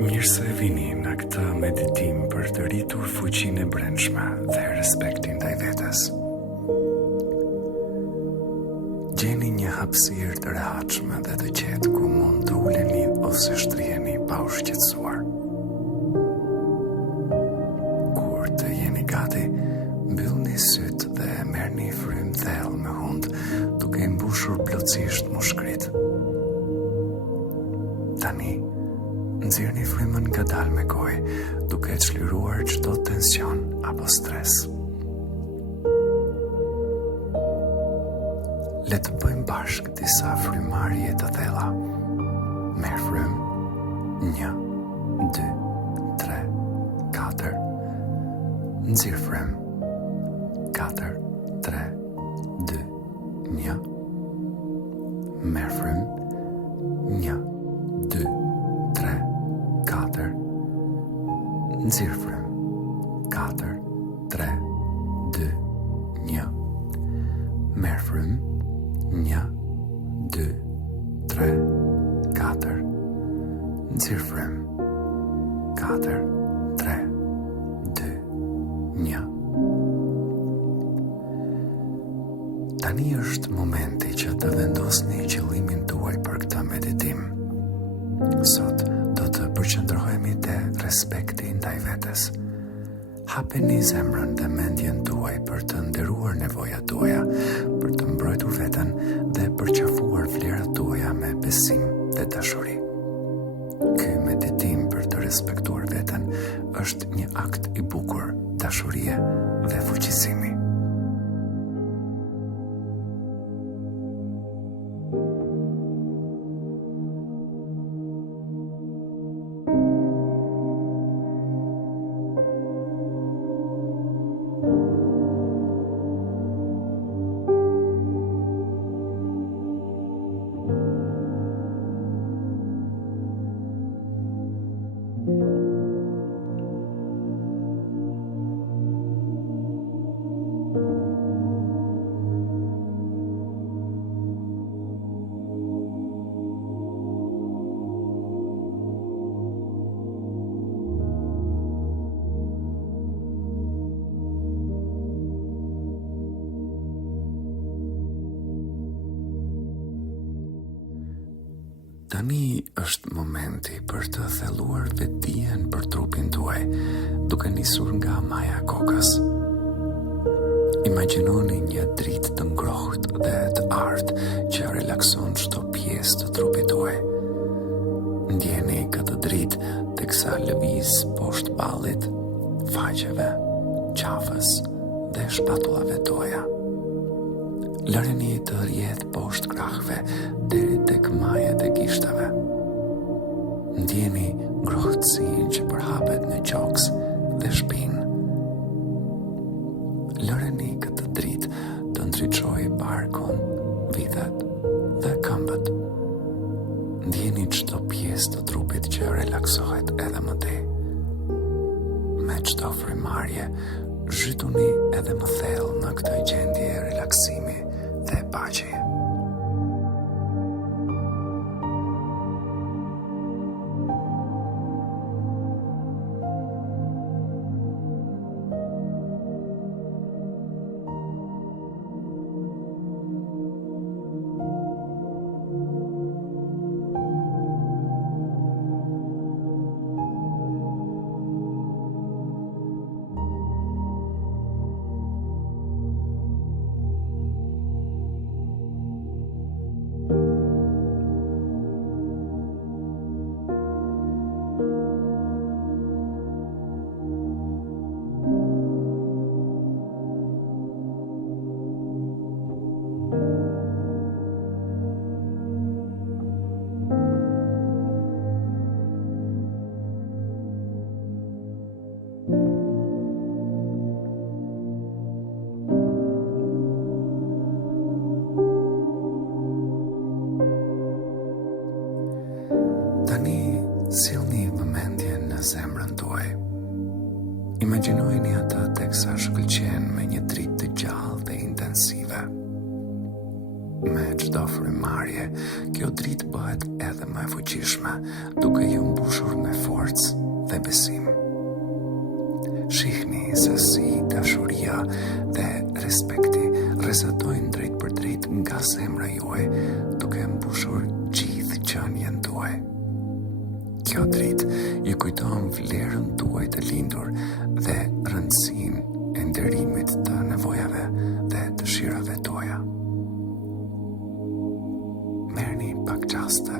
Mirë se vini në këtë meditim për të rritur fuqinë e brendshme dhe respektin ndaj vetes. Gjeni një hapësirë të rehatshme dhe të qetë ku mund të uleni ose shtriheni pa u shqetësuar. Kur të jeni gati, mbyllni sytë dhe merrni frym thellë me hund, duke i mbushur plotësisht mushkrit. Tani, nxirrni frymën ngadalë me gojë, duke çliruar çdo tension apo stres. Le të bëjmë bashkë disa frymarrje të thella. Merr frym. 1, 2, 3, 4. Nxirr frym. 4, 3, 2, 1. Merr frym. 1, 2, 3, 4. Nxirr frym. 4, 3, 2, 1. Merr frym. 1, 2, 3, 4. Nxirr frym. 4, 3, 2, 1. Tani është momenti që të vendosni qëllimin tuaj për këtë meditim. Sot do të përqendrohemi te respekti ndaj vetes. Hapeni zemrën dhe mendjen tuaj për të nderuar nevojat tuaja, për të mbrojtur veten dhe përqafuar vlerat tuaja me besim dhe dashuri. Ky meditim për të respektuar veten është një akt i bukur dashurie dhe fuqizimi. Tani është momenti për të thelluar vetdijen për trupin tuaj, duke nisur nga maja e kokës. Imagjinoni një dritë të ngrohtë dhe të artë që relakson çdo pjesë të trupit tuaj. Ndjeni këtë dritë teksa lëviz poshtë ballit, faqeve, qafës dhe shpatullave tuaja. Lëreni të rjedh poshtë krahëve deri tek majet e gishtave. Ndjeni ngrohtësinë që përhapet në qoks dhe shpinë. Lëreni këtë dritë të ndriçojë barkun, vithet dhe këmbët. Ndjeni çdo pjesë të trupit që relaksohet edhe më tej. Me çdo frymarrje, zhytuni edhe më thellë në këtë gjendje relaksimi dhe paqe. Sillni vëmendjen në zemrën tuaj. Imagjinojeni atë teksa shkëlqen me një dritë të gjallë dhe intensive. Me çdo frymëmarrje, kjo dritë bëhet edhe më e fuqishme, duke ju mbushur me forcë dhe besim. Shihni se si dashuria dhe respekti rrezatojnë drejt për drejt nga zemra juaj, duke mbushur gjithë qenien tuaj. Kjo dritë ju kujton vlerën tuaj të lindur dhe rëndësinë e nderimit të nevojave dhe dëshirave tuaja. Merrni pak qaste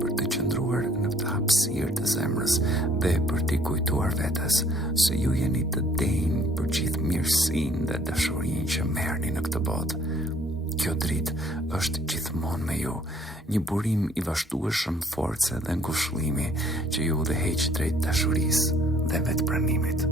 për të qëndruar në këtë hapësirë të zemrës dhe për t'i kujtuar vetes se ju jeni të denjë për gjithë mirësinë dhe dashurinë që merrni në këtë botë. Kjo dritë është gjithmonë me ju, një burim i vazhdueshëm force dhe ngushëllimi që ju udhëheq drejt dashurisë dhe vetpranimit.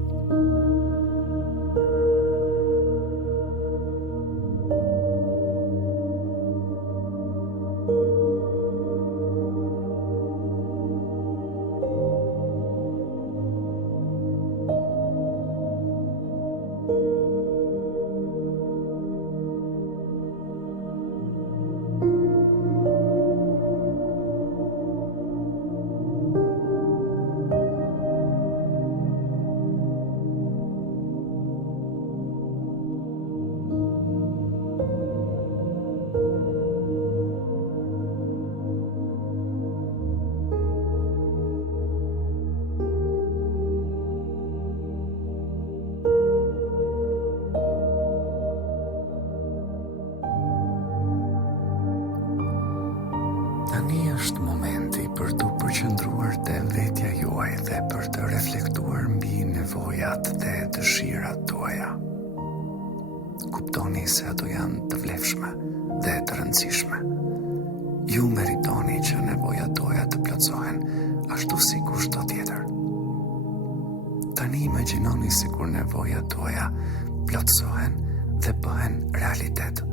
Tani është momenti për të përqendruar te vetja juaj dhe për të reflektuar mbi nevojat dhe dëshirat tuaja. Kuptoni se ato janë të vlefshme dhe të rëndësishme. Ju meritoni që nevojat tuaja të plotësohen ashtu si kushdo tjetër. Tani imagjinoni sikur nevojat tuaja plotësohen dhe bëhen realitet.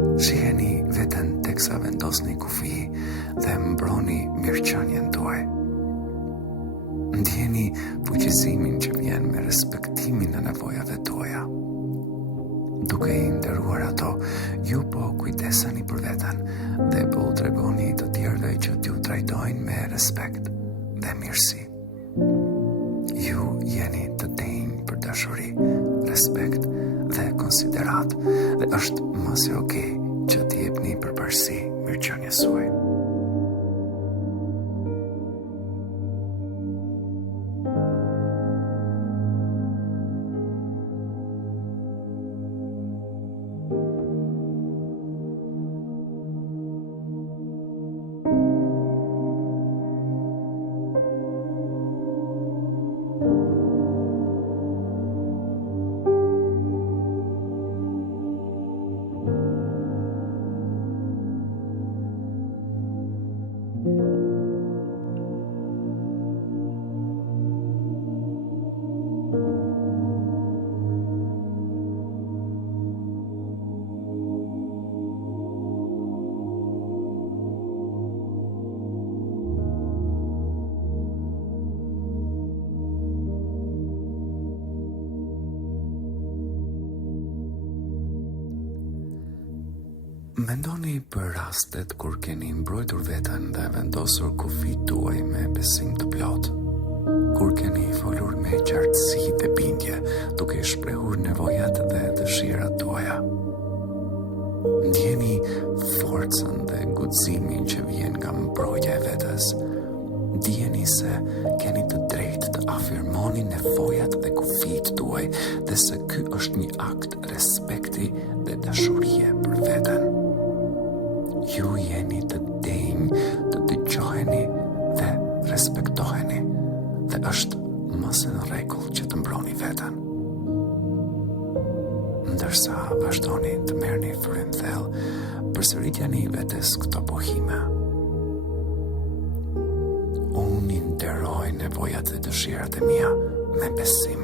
Shiheni veten teksa vendosni kufi dhe mbroni mirëqenien tuaj. Ndjeni fuqizimin që vjen me respektimin e nevojave tuaja. Duke i nderuar ato, ju po kujdeseni për veten dhe po u tregoni të tjerëve që t'ju trajtojnë me respekt dhe mirësi. Ju jeni të denjë për dashuri, respekt dhe konsiderat dhe është mos e okej që t'i jepni përparësi mirëqenies suaj. Mendoni për rastet kur keni mbrojtur veten dhe vendosur kufit tuaj me besim të plotë, kur keni folur me qartësi dhe bindje, duke shprehur nevojat dhe dëshirat tuaja. Ndjeni forcën dhe guximin që vjen nga mbrojtja e vetes. Dijeni se keni të drejtë të afirmoni nevojat dhe kufit tuaj dhe se ky është një akt respekti dhe dashurie për veten. Ju jeni të denjë të dëgjoheni dhe respektoheni dhe është mos e në rregull që të mbroni veten. Ndërsa vazhdoni të merrni frym thellë, përsëritjeni vetes këto pohime. Unë i nderoj nevojat dhe dëshirat e mia me besim.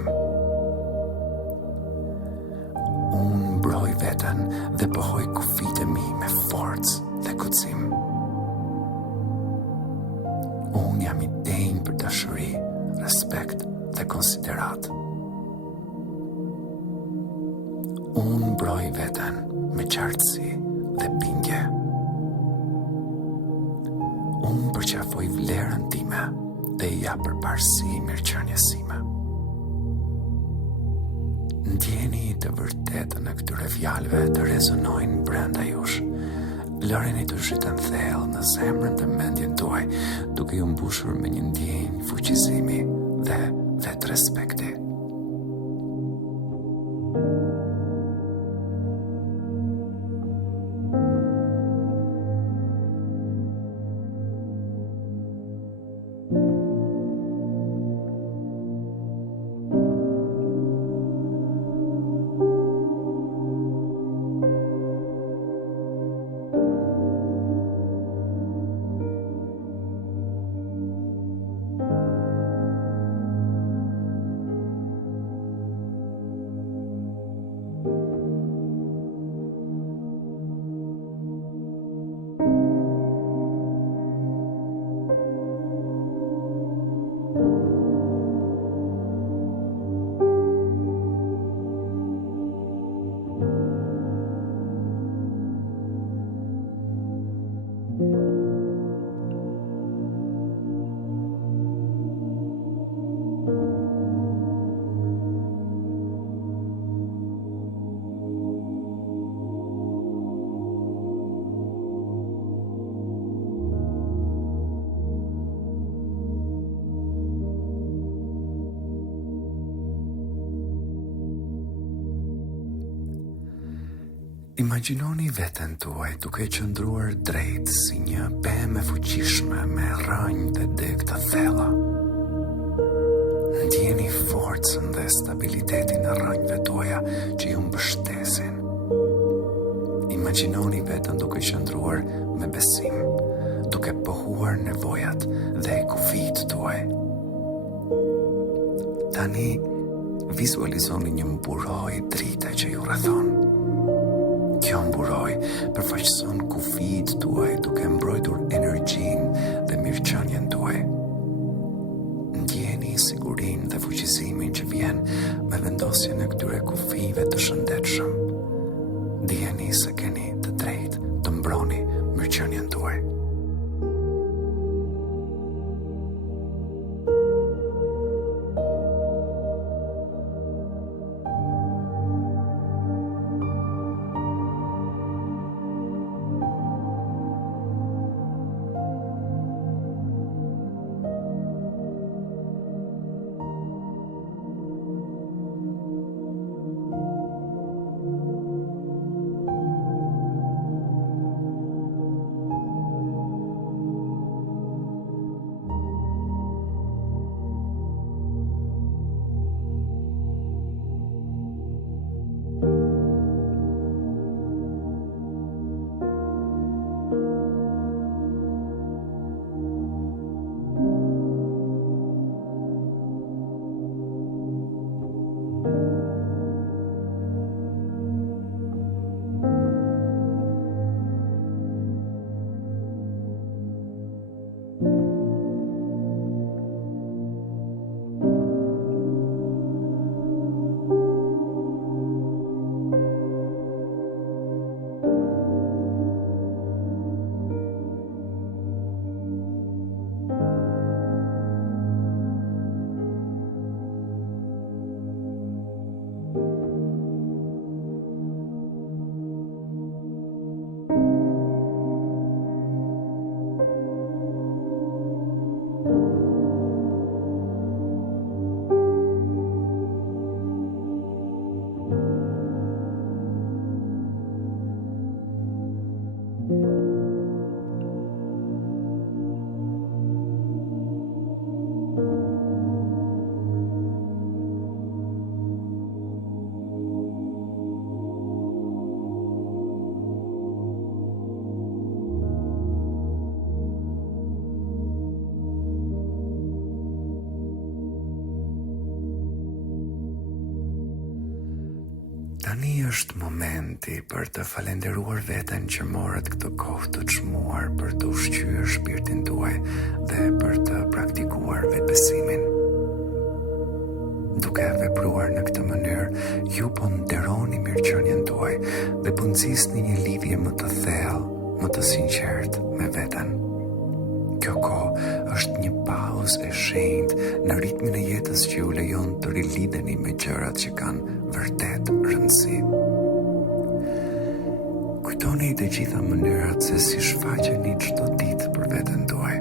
Unë mbroj veten dhe pohoj kufit e mi me forcë dhe guxim. Unë jam i denjë për dashuri, respekt dhe konsiderat. Unë mbroj veten me qartësi dhe bindje. Unë përqafoj vlerën time dhe ja përparësi mirëqenies sime. Ndjeni të vërtetën e këtyre fjalëve të rezonojnë brenda jush. Lëreni të zhytën thellë në zemrën dhe mendjen tuaj, duke ju mbushur me një ndjenjë fuqizimi dhe vetë respekti. Imagjinoni veten tuaj duke qëndruar drejt si një pemë e fuqishme me rrënjë dhe deg të thella. Ndjeni forcën dhe stabilitetin e rrënjëve tuaja që ju mbështesin. Imagjinoni veten duke qëndruar me besim, duke pohuar nevojat dhe kufijtë tuaj. Tani vizualizoni një mburojë drite që ju rrethon. Kjo mburoj përfaqëson kufijtë tuaj duke mbrojtur energjinë dhe mirëqenien tuaj. Ndjeni sigurinë dhe fuqizimin që vjen me vendosjen e këtyre kufijve të shëndetshëm. Dijeni se keni të drejtë të mbroni mirëqenien tuaj. Tani është momenti për të falenderuar veten që morët këtë kohë të çmuar për të ushqyer shpirtin tuaj dhe për të praktikuar vetbesimin. Duke vepruar në këtë mënyrë, Ju po nderoni mirëqenien tuaj dhe po nxisni një lidhje më të thellë, më të sinqertë me veten. Kjo kohë është një pauzë e shenjtë në ritmin e jetës që ju lejon të rilidheni me gjërat që kanë vërtet rëndësi. Kujtoni të gjitha mënyrat se si shfaqeni çdo ditë për veten tuaj.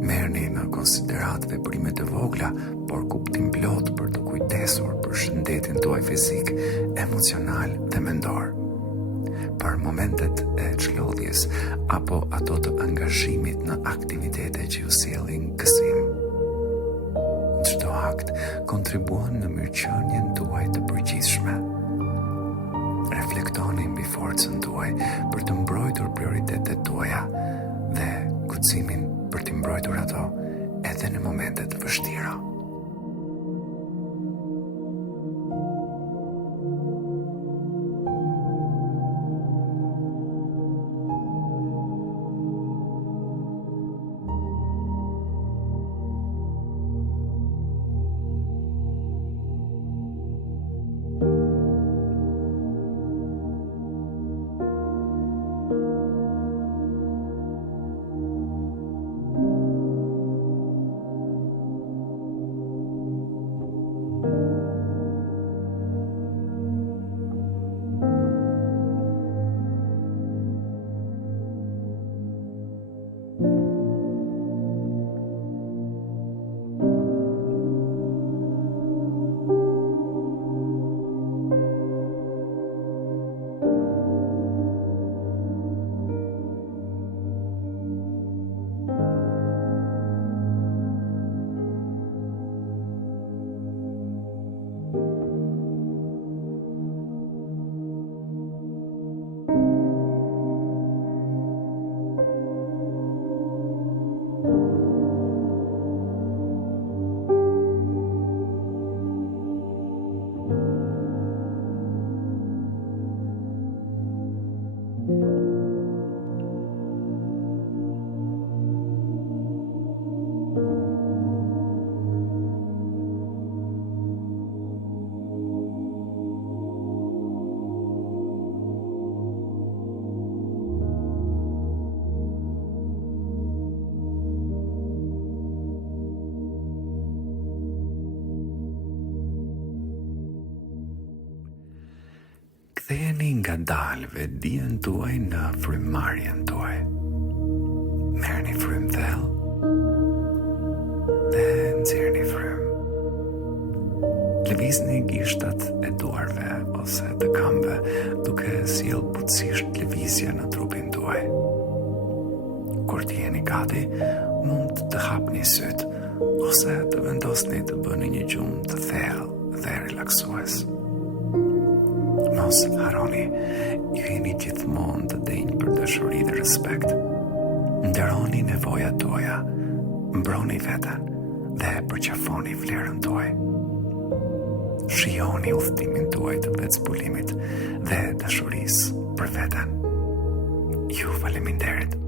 Merrni në konsiderat veprimet të vogla, por kuptim plot për të kujdesur për shëndetin tuaj fizik, emocional dhe mendor. Për momentet e çlodhjes apo ato të angazhimit në aktivitete që ju sjellin gëzim. Çdo akt kontribuon në mirëqenien tuaj të përgjithshme. Reflektoni mbi forcën tuaj për të mbrojtur prioritetet tuaja dhe guximin për të mbrojtur ato edhe në momentet vështira. Ktheheni nga dalve dijen tuaj në frymëmarrjen tuaj. Merrni frym thellë dhe nxjerrni frym. Lëvizni gishtat e duarve ose të këmbëve duke sjellë butësisht lëvizje në trupin tuaj. Kur të jeni gati, mund të hapni syt ose të vendosni të bëni një gjumë të thellë dhe relaksues. Mos harroni, ju jeni gjithmonë të denjë për dashuri dhe respekt. Nderoni nevojat tuaja, mbroni veten dhe përqafoni vlerën tuaj. Shijoni udhëtimin tuaj të vetëzbulimit dhe dashurisë për veten. Ju faleminderit.